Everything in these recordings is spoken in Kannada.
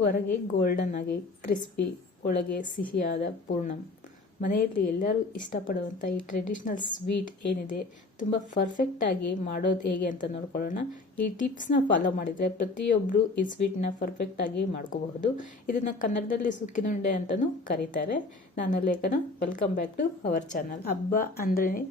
ಹೊರಗೆ ಗೋಲ್ಡನ್ ಆಗಿ ಕ್ರಿಸ್ಪಿ, ಒಳಗೆ ಸಿಹಿಯಾದ ಪೂರ್ಣಂ. ಮನೆಯಲ್ಲಿ ಎಲ್ಲರೂ ಇಷ್ಟಪಡುವಂಥ ಈ ಟ್ರೆಡಿಷ್ನಲ್ ಸ್ವೀಟ್ ಏನಿದೆ ತುಂಬ ಪರ್ಫೆಕ್ಟಾಗಿ ಮಾಡೋದು ಹೇಗೆ ಅಂತ ನೋಡ್ಕೊಳ್ಳೋಣ. ಈ ಟಿಪ್ಸ್ನ ಫಾಲೋ ಮಾಡಿದರೆ ಪ್ರತಿಯೊಬ್ಬರು ಈ ಸ್ವೀಟ್ನ ಪರ್ಫೆಕ್ಟಾಗಿ ಮಾಡ್ಕೋಬಹುದು. ಇದನ್ನು ಕನ್ನಡದಲ್ಲಿ ಸುಕ್ಕಿನುಂಡೆ ಅಂತಲೂ ಕರೀತಾರೆ. ನಾನು Lekhana, welcome back to our channel. ಹಬ್ಬ ಅಂದ್ರೇ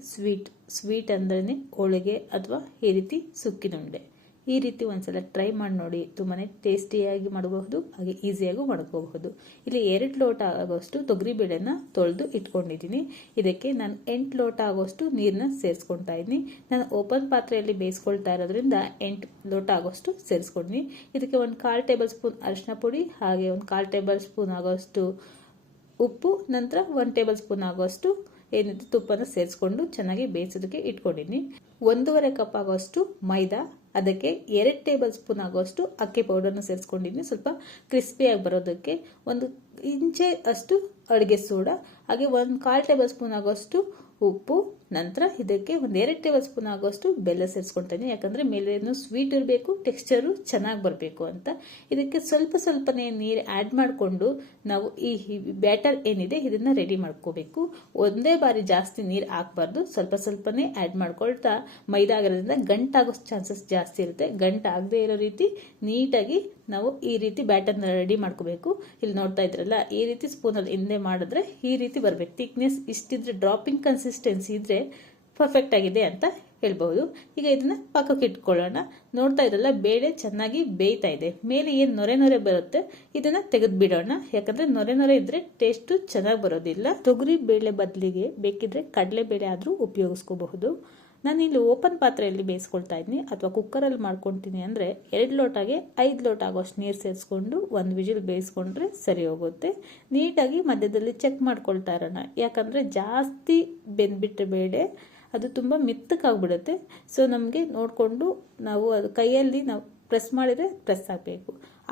ಸ್ವೀಟ್ ಅಂದ್ರೇ ಹೋಳಿಗೆ ಅಥವಾ ಈ ರೀತಿ ಸುಕ್ಕಿನುಂಡೆ. ಈ ರೀತಿ ಒಂದ್ಸಲ ಟ್ರೈ ಮಾಡಿ ನೋಡಿ. ತುಂಬಾ ಟೇಸ್ಟಿಯಾಗಿ ಮಾಡಬಹುದು, ಹಾಗೆ ಈಸಿಯಾಗೂ ಮಾಡ್ಕೋಬಹುದು. ಇಲ್ಲಿ 2 ಲೋಟ ಆಗೋಷ್ಟು ತೊಗರಿಬೇಳೆನ ತೊಳೆದು ಇಟ್ಕೊಂಡಿದ್ದೀನಿ. ಇದಕ್ಕೆ ನಾನು 8 ಲೋಟ ಆಗೋಷ್ಟು ನೀರನ್ನ ಸೇರಿಸ್ಕೊಳ್ತಾ ಇದ್ದೀನಿ. ನಾನು ಓಪನ್ ಪಾತ್ರೆಯಲ್ಲಿ ಬೇಯಿಸ್ಕೊಳ್ತಾ ಇರೋದ್ರಿಂದ 8 ಲೋಟ ಆಗೋಷ್ಟು ಸೇರಿಸ್ಕೊಂಡಿನಿ. ಇದಕ್ಕೆ 1/4 ಟೇಬಲ್ ಸ್ಪೂನ್ ಅರಿಶಿನ ಪುಡಿ, ಹಾಗೆ 1/4 ಟೇಬಲ್ ಸ್ಪೂನ್ ಆಗೋಷ್ಟು ಉಪ್ಪು, ನಂತರ 1 ಟೇಬಲ್ ಸ್ಪೂನ್ ಆಗೋಷ್ಟು ಏನಿದೆ ತುಪ್ಪನ ಸೇರಿಸ್ಕೊಂಡು ಚೆನ್ನಾಗಿ ಬೇಯಿಸೋದಕ್ಕೆ ಇಟ್ಕೊಂಡಿದ್ದೀನಿ. 1.5 ಕಪ್ ಆಗೋಷ್ಟು ಮೈದಾ, ಅದಕ್ಕೆ 2 ಟೇಬಲ್ ಸ್ಪೂನ್ ಆಗೋಷ್ಟು ಅಕ್ಕಿ ಪೌಡರ್ನ ಸೇರಿಸ್ಕೊಂಡಿದ್ದೀನಿ ಸ್ವಲ್ಪ ಕ್ರಿಸ್ಪಿಯಾಗಿ ಬರೋದಕ್ಕೆ. 1 ಇಂಚೆ ಅಷ್ಟು ಅಡುಗೆ ಸೋಡಾ, ಹಾಗೆ 1/4 ಟೇಬಲ್ ಸ್ಪೂನ್ ಆಗೋಷ್ಟು ಉಪ್ಪು. ನಂತರ ಇದಕ್ಕೆ 2 ಟೇಬಲ್ ಸ್ಪೂನ್ ಆಗೋಷ್ಟು ಬೆಲ್ಲ ಸೇರಿಸ್ಕೊಳ್ತೀನಿ, ಯಾಕಂದರೆ ಮೇಲೇನು ಸ್ವೀಟ್ ಇರಬೇಕು, ಟೆಕ್ಸ್ಚರು ಚೆನ್ನಾಗಿ ಬರಬೇಕು ಅಂತ. ಇದಕ್ಕೆ ಸ್ವಲ್ಪನೇ ನೀರು ಆ್ಯಡ್ ಮಾಡಿಕೊಂಡು ನಾವು ಈ ಬ್ಯಾಟರ್ ಏನಿದೆ ಇದನ್ನು ರೆಡಿ ಮಾಡ್ಕೋಬೇಕು. ಒಂದೇ ಬಾರಿ ಜಾಸ್ತಿ ನೀರು ಹಾಕಬಾರ್ದು, ಸ್ವಲ್ಪನೇ ಆ್ಯಡ್ ಮಾಡ್ಕೊಳ್ತಾ ಮೈದಾ ಆಗಿರೋದ್ರಿಂದ ಗಂಟಾಗೋ ಚಾನ್ಸಸ್ ಜಾಸ್ತಿ ಇರುತ್ತೆ. ಗಂಟಾಗದೇ ಇರೋ ರೀತಿ ನೀಟಾಗಿ ನಾವು ಈ ರೀತಿ ಬ್ಯಾಟರ್ನ ರೆಡಿ ಮಾಡ್ಕೋಬೇಕು. ಇಲ್ಲಿ ನೋಡ್ತಾ ಇದ್ರಲ್ಲ, ಈ ರೀತಿ ಸ್ಪೂನಲ್ಲಿ ಹಿಂದೆ ಮಾಡಿದ್ರೆ ಈ ರೀತಿ ಬರಬೇಕು. ಥಿಕ್ನೆಸ್ ಇಷ್ಟಿದ್ರೆ, ಡ್ರಾಪಿಂಗ್ ಕನ್ಸಿಸ್ಟೆನ್ಸಿ ಇದ್ರೆ ಪರ್ಫೆಕ್ಟ್ ಆಗಿದೆ ಅಂತ ಹೇಳ್ಬಹುದು. ಈಗ ಇದನ್ನ ಪಕ್ಕಕ್ಕೆ ಇಟ್ಕೊಳ್ಳೋಣ. ನೋಡ್ತಾ ಇದ್ರಲ್ಲ, ಬೇಳೆ ಚೆನ್ನಾಗಿ ಬೇಯ್ತಾ ಇದೆ. ಮೇಲೆ ಏನು ನೊರೆ ಬರುತ್ತೆ ಇದನ್ನ ತೆಗೆದು ಬಿಡೋಣ, ಯಾಕಂದ್ರೆ ನೊರೆ ಇದ್ರೆ ಟೇಸ್ಟ್ ಚೆನ್ನಾಗಿ ಬರೋದಿಲ್ಲ. ತೊಗರಿ ಬೇಳೆ ಬದಲಿಗೆ ಬೇಕಿದ್ರೆ ಕಡಲೆ ಬೇಳೆ ಆದ್ರೂ ಉಪಯೋಗಿಸ್ಕೋಬಹುದು. ನಾನು ಇಲ್ಲಿ ಓಪನ್ ಪಾತ್ರೆಯಲ್ಲಿ ಬೇಯಿಸ್ಕೊಳ್ತಾ ಇದ್ದೀನಿ, ಅಥವಾ ಕುಕ್ಕರಲ್ಲಿ ಮಾಡ್ಕೊತೀನಿ ಅಂದರೆ 2 ಲೋಟಗೆ 5 ಲೋಟ ಆಗೋಷ್ಟು ನೀರು ಸೇರಿಸ್ಕೊಂಡು 1 ವಿಜಿಲ್ ಬೇಯಿಸ್ಕೊಂಡ್ರೆ ಸರಿ ಹೋಗುತ್ತೆ. ನೀಟಾಗಿ ಮಧ್ಯದಲ್ಲಿ ಚೆಕ್ ಮಾಡ್ಕೊಳ್ತಾ ಇರೋಣ, ಯಾಕಂದರೆ ಜಾಸ್ತಿ ಬೆಂದ್ಬಿಟ್ರೆ ಬೇಳೆ ಅದು ತುಂಬ ಮೆತ್ತಕ್ಕಾಗ್ಬಿಡುತ್ತೆ. ಸೊ ನಮಗೆ ನೋಡಿಕೊಂಡು ನಾವು ಅದು ಕೈಯಲ್ಲಿ ನಾವು ಪ್ರೆಸ್ ಮಾಡಿದರೆ ಪ್ರೆಸ್ ಆಗಬೇಕು.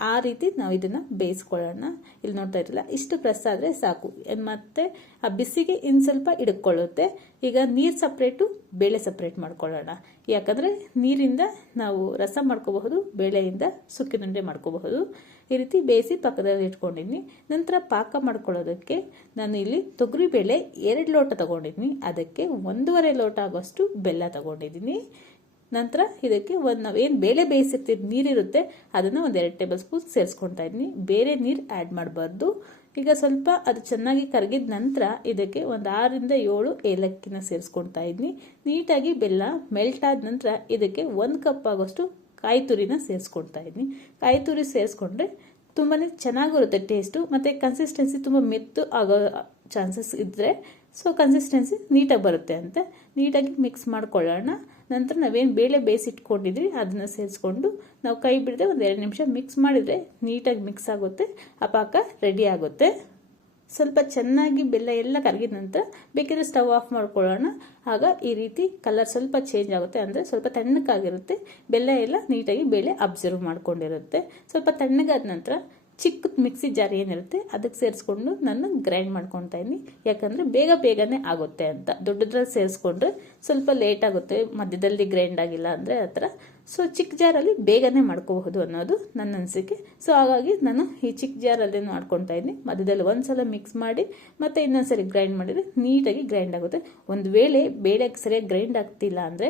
ಆ ರೀತಿ ನಾವು ಇದನ್ನು ಬೇಯಿಸ್ಕೊಳ್ಳೋಣ. ಇಲ್ಲಿ ನೋಡ್ತಾ ಇರಲಿಲ್ಲ, ಇಷ್ಟು ಪ್ರೆಸ್ ಆದರೆ ಸಾಕು. ಮತ್ತು ಆ ಬಿಸಿಗೆ ಇನ್ನು ಸ್ವಲ್ಪ ಹಿಡ್ಕೊಳ್ಳುತ್ತೆ. ಈಗ ನೀರು ಸಪ್ರೇಟು, ಬೇಳೆ ಸಪ್ರೇಟ್ ಮಾಡ್ಕೊಳ್ಳೋಣ. ಯಾಕಂದರೆ ನೀರಿಂದ ನಾವು ರಸ ಮಾಡ್ಕೋಬಹುದು, ಬೇಳೆಯಿಂದ ಸುಕ್ಕಿನುಂಡೆ ಮಾಡ್ಕೋಬಹುದು. ಈ ರೀತಿ ಬೇಯಿಸಿ ಪಕ್ಕದಲ್ಲಿ ಇಟ್ಕೊಂಡಿದ್ದೀನಿ. ನಂತರ ಪಾಕ ಮಾಡ್ಕೊಳ್ಳೋದಕ್ಕೆ ನಾನು ಇಲ್ಲಿ ತೊಗರಿಬೇಳೆ 2 ಲೋಟ ತಗೊಂಡಿದ್ದೀನಿ, ಅದಕ್ಕೆ 1.5 ಲೋಟ ಆಗೋಷ್ಟು ಬೆಲ್ಲ ತಗೊಂಡಿದ್ದೀನಿ. ನಂತರ ಇದಕ್ಕೆ ನಾವೇನು ಬೇಳೆ ಬೇಯಿಸಿರ್ತೀವಿ ನೀರಿರುತ್ತೆ ಅದನ್ನು 2 ಟೇಬಲ್ ಸ್ಪೂನ್ ಸೇರಿಸ್ಕೊಳ್ತಾ ಇದ್ದೀನಿ. ಬೇರೆ ನೀರು ಆ್ಯಡ್ ಮಾಡಬಾರ್ದು. ಈಗ ಸ್ವಲ್ಪ ಅದು ಚೆನ್ನಾಗಿ ಕರಗಿದ ನಂತರ ಇದಕ್ಕೆ 6 ರಿಂದ 7 ಏಲಕ್ಕಿನ ಸೇರಿಸ್ಕೊಳ್ತಾ ಇದ್ದೀನಿ. ನೀಟಾಗಿ ಬೆಲ್ಲ ಮೆಲ್ಟ್ ಆದ ನಂತರ ಇದಕ್ಕೆ 1 ಕಪ್ ಆಗೋಷ್ಟು ಕಾಯಿ ತುರಿನ ಸೇರಿಸ್ಕೊಳ್ತಾ ಇದ್ದೀನಿ. ಕಾಯಿ ತುರಿ ಸೇರಿಸ್ಕೊಂಡ್ರೆ ತುಂಬಾ ಚೆನ್ನಾಗಿರುತ್ತೆ ಟೇಸ್ಟು, ಮತ್ತು ಕನ್ಸಿಸ್ಟೆನ್ಸಿ ತುಂಬ ಮೆತ್ತು ಆಗೋ ಚಾನ್ಸಸ್ ಇದ್ದರೆ ಸೊ ಕನ್ಸಿಸ್ಟೆನ್ಸಿ ನೀಟಾಗಿ ಬರುತ್ತೆ ಅಂತ. ನೀಟಾಗಿ ಮಿಕ್ಸ್ ಮಾಡ್ಕೊಳ್ಳೋಣ. ನಂತರ ನಾವೇನು ಬೇಳೆ ಬೇಯಿಸಿಟ್ಕೊಂಡಿದ್ರಿ ಅದನ್ನು ಸೇರಿಸ್ಕೊಂಡು ನಾವು ಕೈ ಬಿಡದೆ 2 ನಿಮಿಷ ಮಿಕ್ಸ್ ಮಾಡಿದರೆ ನೀಟಾಗಿ ಮಿಕ್ಸ್ ಆಗುತ್ತೆ, ಆ ಪಾಕ ರೆಡಿ ಆಗುತ್ತೆ. ಸ್ವಲ್ಪ ಚೆನ್ನಾಗಿ ಬೆಲ್ಲ ಎಲ್ಲ ಕರಗಿದ ನಂತರ ಬೇಕಿದ್ರೆ ಸ್ಟವ್ ಆಫ್ ಮಾಡ್ಕೊಳ್ಳೋಣ. ಆಗ ಈ ರೀತಿ ಕಲರ್ ಸ್ವಲ್ಪ ಚೇಂಜ್ ಆಗುತ್ತೆ, ಅಂದರೆ ಸ್ವಲ್ಪ ತಣ್ಣಕ್ಕಾಗಿರುತ್ತೆ. ಬೆಲ್ಲ ಎಲ್ಲ ನೀಟಾಗಿ ಬೇಳೆ ಅಬ್ಸರ್ವ್ ಮಾಡ್ಕೊಂಡಿರುತ್ತೆ. ಸ್ವಲ್ಪ ತಣ್ಣಗಾದ ನಂತರ ಚಿಕ್ಕ ಮಿಕ್ಸಿ ಜಾರ್ ಏನಿರುತ್ತೆ ಅದಕ್ಕೆ ಸೇರಿಸ್ಕೊಂಡು ನಾನು ಗ್ರೈಂಡ್ ಮಾಡ್ಕೊತಾ ಇದ್ದೀನಿ, ಯಾಕಂದರೆ ಬೇಗನೆ ಆಗುತ್ತೆ ಅಂತ. ದೊಡ್ಡದ್ರಲ್ಲಿ ಸೇರಿಸ್ಕೊಂಡ್ರೆ ಸ್ವಲ್ಪ ಲೇಟ್ ಆಗುತ್ತೆ, ಮಧ್ಯದಲ್ಲಿ ಗ್ರೈಂಡ್ ಆಗಿಲ್ಲ ಅಂದರೆ ಆ ಥರ. ಸೊ ಚಿಕ್ಕ ಜಾರಲ್ಲಿ ಬೇಗನೆ ಮಾಡ್ಕೋಬಹುದು ಅನ್ನೋದು ನನ್ನ ಅನಿಸಿಕೆ. ಸೊ ಹಾಗಾಗಿ ನಾನು ಈ ಚಿಕ್ಕ ಜಾರಲ್ಲೇ ಮಾಡ್ಕೊತಾ ಇದ್ದೀನಿ. ಮಧ್ಯದಲ್ಲಿ ಒಂದ್ಸಲ ಮಿಕ್ಸ್ ಮಾಡಿ ಮತ್ತೆ ಇನ್ನೊಂದ್ಸರಿ ಗ್ರೈಂಡ್ ಮಾಡಿದರೆ ನೀಟಾಗಿ ಗ್ರೈಂಡ್ ಆಗುತ್ತೆ. ಒಂದು ವೇಳೆ ಬೇಳೆ ಸರಿಯಾಗಿ ಗ್ರೈಂಡ್ ಆಗ್ತಿಲ್ಲ ಅಂದರೆ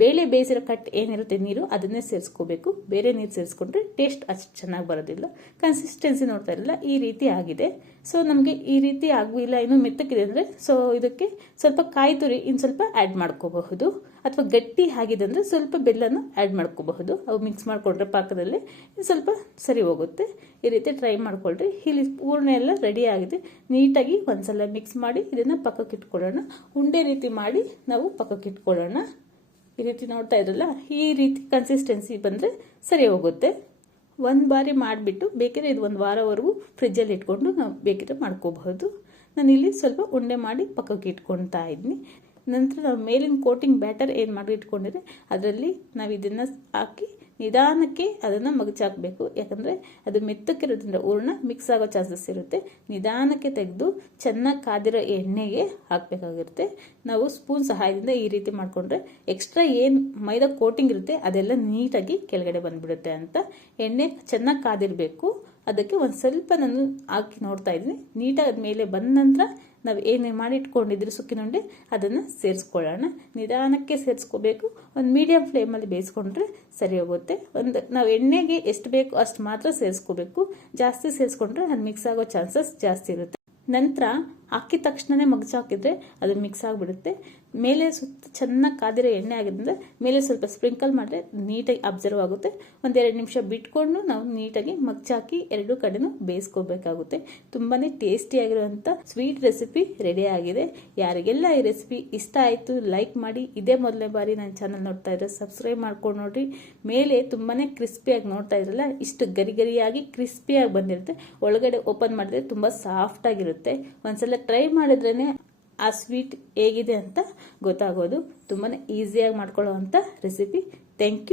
ಬೇಳೆ ಬೇಯಿಸಿರೋ ಕಟ್ ಏನಿರುತ್ತೆ ನೀರು ಅದನ್ನೇ ಸೇರಿಸ್ಕೋಬೇಕು. ಬೇರೆ ನೀರು ಸೇರಿಸ್ಕೊಂಡ್ರೆ ಟೇಸ್ಟ್ ಅಷ್ಟು ಚೆನ್ನಾಗಿ ಬರೋದಿಲ್ಲ. ಕನ್ಸಿಸ್ಟೆನ್ಸಿ ನೋಡ್ತಾ ಇರಲಿಲ್ಲ, ಈ ರೀತಿ ಆಗಿದೆ. ಸೊ ನಮಗೆ ಈ ರೀತಿ ಆಗಿಲ್ಲ, ಇನ್ನೂ ಮೆತ್ತಕ್ಕಿದೆ ಅಂದರೆ ಸೊ ಇದಕ್ಕೆ ಸ್ವಲ್ಪ ಕಾಯಿ ತುರಿ ಇನ್ನು ಸ್ವಲ್ಪ ಆ್ಯಡ್ ಮಾಡ್ಕೋಬಹುದು, ಅಥವಾ ಗಟ್ಟಿ ಆಗಿದೆ ಅಂದರೆ ಸ್ವಲ್ಪ ಬೆಲ್ಲನ ಆ್ಯಡ್ ಮಾಡ್ಕೋಬಹುದು. ಅವು ಮಿಕ್ಸ್ ಮಾಡಿಕೊಂಡ್ರೆ ಪಾಕದಲ್ಲಿ ಸ್ವಲ್ಪ ಸರಿ ಹೋಗುತ್ತೆ. ಈ ರೀತಿ ಟ್ರೈ ಮಾಡ್ಕೊಳ್ರಿ. ಇಲ್ಲಿ ಪೂರ್ಣ ಎಲ್ಲ ರೆಡಿ ಆಗಿದೆ. ನೀಟಾಗಿ ಒಂದ್ಸಲ ಮಿಕ್ಸ್ ಮಾಡಿ ಇದನ್ನು ಪಕ್ಕಕ್ಕೆ ಇಟ್ಕೊಳ್ಳೋಣ. ಉಂಡೆ ರೀತಿ ಮಾಡಿ ನಾವು ಪಕ್ಕಕ್ಕೆ ಇಟ್ಕೊಳ್ಳೋಣ. ಈ ರೀತಿ ನೋಡ್ತಾ ಇದ್ರಲ್ಲ, ಈ ರೀತಿ ಕನ್ಸಿಸ್ಟೆನ್ಸಿ ಬಂದರೆ ಸರಿ ಹೋಗುತ್ತೆ. 1 ಬಾರಿ ಮಾಡಿಬಿಟ್ಟು ಬೇಕಿದ್ರೆ ಇದು 1 ವಾರವರೆಗೂ ಫ್ರಿಜ್ಜಲ್ಲಿ ಇಟ್ಕೊಂಡು ನಾವು ಬೇಕಿದ್ರೆ ಮಾಡ್ಕೋಬಹುದು. ನಾನಿಲ್ಲಿ ಸ್ವಲ್ಪ ಉಂಡೆ ಮಾಡಿ ಪಕ್ಕಕ್ಕೆ ಇಟ್ಕೊಳ್ತಾ ಇದ್ದೀನಿ. ನಂತರ ನಾವು ಮೇಲಿನ ಕೋಟಿಂಗ್ ಬ್ಯಾಟರ್ ಏನು ಮಾಡಿ ಇಟ್ಕೊಂಡಿದ್ರೆ ಅದರಲ್ಲಿ ನಾವು ಇದನ್ನು ಹಾಕಿ ನಿಧಾನಕ್ಕೆ ಅದನ್ನು ಮಗಚಾಕಬೇಕು. ಯಾಕಂದರೆ ಅದು ಮೆತ್ತಕ್ಕಿರೋದ್ರಿಂದ ಹೂರಣ ಮಿಕ್ಸ್ ಆಗೋ ಚಾನ್ಸಸ್ ಇರುತ್ತೆ. ನಿಧಾನಕ್ಕೆ ತೆಗೆದು ಚೆನ್ನಾಗಿ ಕಾದಿರೋ ಎಣ್ಣೆಗೆ ಹಾಕಬೇಕಾಗಿರುತ್ತೆ. ನಾವು ಸ್ಪೂನ್ ಸಹಾಯದಿಂದ ಈ ರೀತಿ ಮಾಡಿಕೊಂಡ್ರೆ ಎಕ್ಸ್ಟ್ರಾ ಏನು ಮೈದಾ ಕೋಟಿಂಗ್ ಇರುತ್ತೆ ಅದೆಲ್ಲ ನೀಟಾಗಿ ಕೆಳಗಡೆ ಬಂದುಬಿಡುತ್ತೆ ಅಂತ. ಎಣ್ಣೆ ಚೆನ್ನಾಗಿ ಕಾದಿರಬೇಕು. ಅದಕ್ಕೆ ಒಂದು ಸ್ವಲ್ಪ ನಾನು ಹಾಕಿ ನೋಡ್ತಾ ಇದ್ದೀನಿ. ನೀಟಾಗಿ ಮೇಲೆ ಬಂದ ನಂತರ ನಾವು ಏನೇ ಮಾಡಿಟ್ಕೊಂಡಿದ್ರು ಸುಕ್ಕಿನುಂಡೆ ಅದನ್ನು ಸೇರಿಸ್ಕೊಳ್ಳೋಣ. ನಿಧಾನಕ್ಕೆ ಸೇರಿಸ್ಕೋಬೇಕು. ಒಂದು ಮೀಡಿಯಂ ಫ್ಲೇಮಲ್ಲಿ ಬೇಯಿಸ್ಕೊಂಡ್ರೆ ಸರಿ ಹೋಗುತ್ತೆ. ನಾವು ಎಣ್ಣೆಗೆ ಎಷ್ಟು ಬೇಕೋ ಅಷ್ಟು ಮಾತ್ರ ಸೇರಿಸ್ಕೋಬೇಕು. ಜಾಸ್ತಿ ಸೇರಿಸ್ಕೊಂಡ್ರೆ ಅದು ಮಿಕ್ಸ್ ಆಗೋ ಚಾನ್ಸಸ್ ಜಾಸ್ತಿ ಇರುತ್ತೆ. ನಂತರ ಹಾಕಿದ ತಕ್ಷಣನೇ ಮಗ್ಚ್ ಹಾಕಿದ್ರೆ ಅದು ಮಿಕ್ಸ್ ಆಗಿಬಿಡುತ್ತೆ. ಮೇಲೆ ಸುತ್ತ ಚೆನ್ನಾಗಿ ಕಾದಿರೋ ಎಣ್ಣೆ ಆಗಿದ್ದರೆ ಮೇಲೆ ಸ್ವಲ್ಪ ಸ್ಪ್ರಿಂಕಲ್ ಮಾಡಿದ್ರೆ ನೀಟಾಗಿ ಅಬ್ಸರ್ವ್ ಆಗುತ್ತೆ. 1-2 ನಿಮಿಷ ಬಿಟ್ಕೊಂಡು ನಾವು ನೀಟಾಗಿ ಮಗ್ಚಾಕಿ 2 ಕಡೆನೂ ಬೇಯಿಸ್ಕೋಬೇಕಾಗುತ್ತೆ. ತುಂಬಾ ಟೇಸ್ಟಿಯಾಗಿರುವಂಥ ಸ್ವೀಟ್ ರೆಸಿಪಿ ರೆಡಿ ಆಗಿದೆ. ಯಾರಿಗೆಲ್ಲ ಈ ರೆಸಿಪಿ ಇಷ್ಟ ಆಯಿತು ಲೈಕ್ ಮಾಡಿ. ಇದೇ ಮೊದಲನೇ ಬಾರಿ ನನ್ನ ಚಾನಲ್ ನೋಡ್ತಾ ಇದ್ರೆ ಸಬ್ಸ್ಕ್ರೈಬ್ ಮಾಡ್ಕೊಂಡು ನೋಡಿರಿ. ಮೇಲೆ ತುಂಬಾ ಕ್ರಿಸ್ಪಿಯಾಗಿ ನೋಡ್ತಾ ಇದ್ರಲ್ಲ, ಇಷ್ಟು ಗರಿ ಗರಿಯಾಗಿ ಕ್ರಿಸ್ಪಿಯಾಗಿ ಬಂದಿರುತ್ತೆ. ಒಳಗಡೆ ಓಪನ್ ಮಾಡಿದ್ರೆ ತುಂಬ ಸಾಫ್ಟ್ ಆಗಿರುತ್ತೆ. ಒಂದ್ಸಲ ಟ್ರೈ ಮಾಡಿದ್ರೇ ಆ ಸ್ವೀಟ್ ಹೇಗಿದೆ ಅಂತ ಗೊತ್ತಾಗೋದು. ತುಂಬಾ ಈಸಿಯಾಗಿ ಮಾಡ್ಕೊಳ್ಳೋ ಅಂಥ ರೆಸಿಪಿ. Thank you.